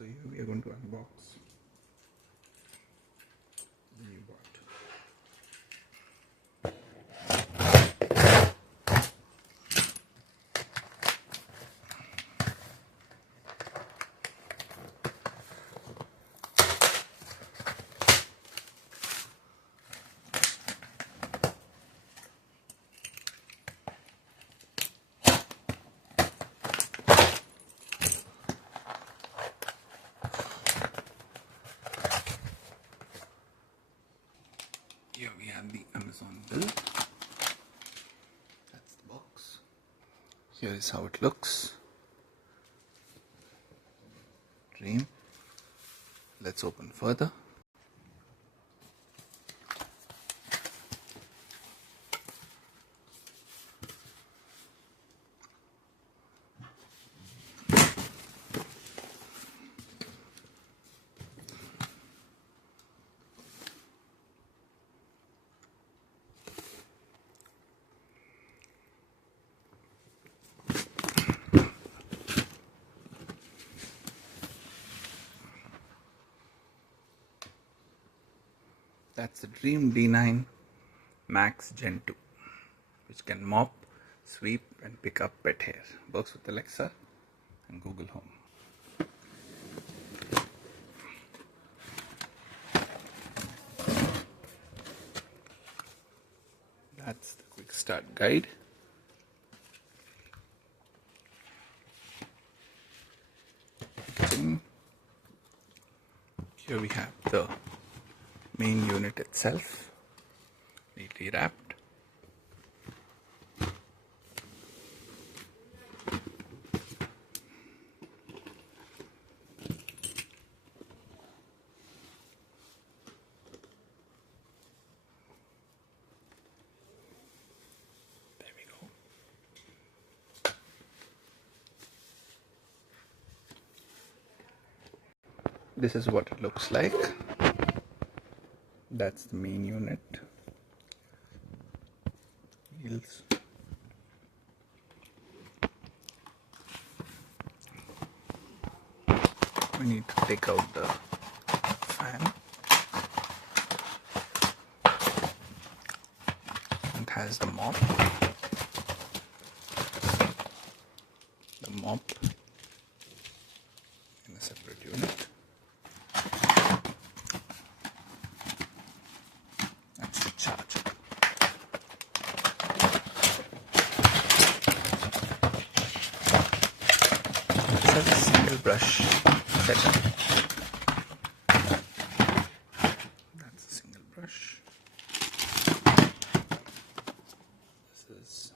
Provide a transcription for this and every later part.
So here we are going to unbox the new bot. Here we have the Amazon bill. That's the box. Here is how it looks. Dreame. Let's open further. That's the Dreame D9 Max Gen 2, which can mop, sweep and pick up pet hair. Works with Alexa and Google Home. That's the quick start guide. Here we have the main unit itself, neatly wrapped. There we go. This is what it looks like. That's the main unit. Wheels. We need to take out the fan. It has the mop. The mop in a separate unit. That's the charger. It has a single brush setup. That's a single brush. This is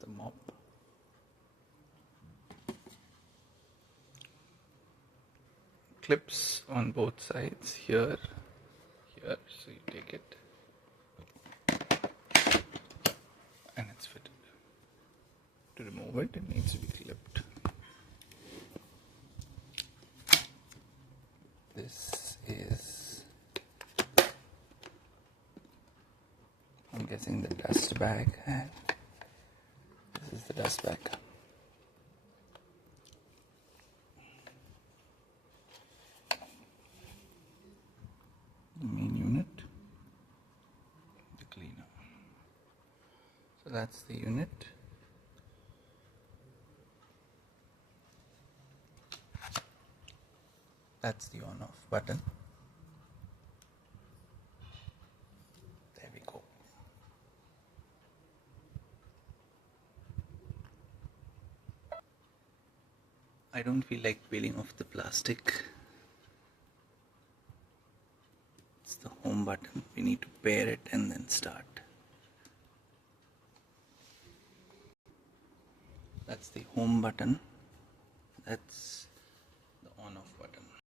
the mop. Clips on both sides, here, so you take it and it's fitted. To remove it, it needs to be clipped. This is, I'm guessing, the dust bag, and this is the dust bag. The main unit, the cleaner. So that's the unit. That's the on-off button. There we go. I don't feel like peeling off the plastic. It's the home button. We need to pair it and then start. That's the home button. That's the on-off button.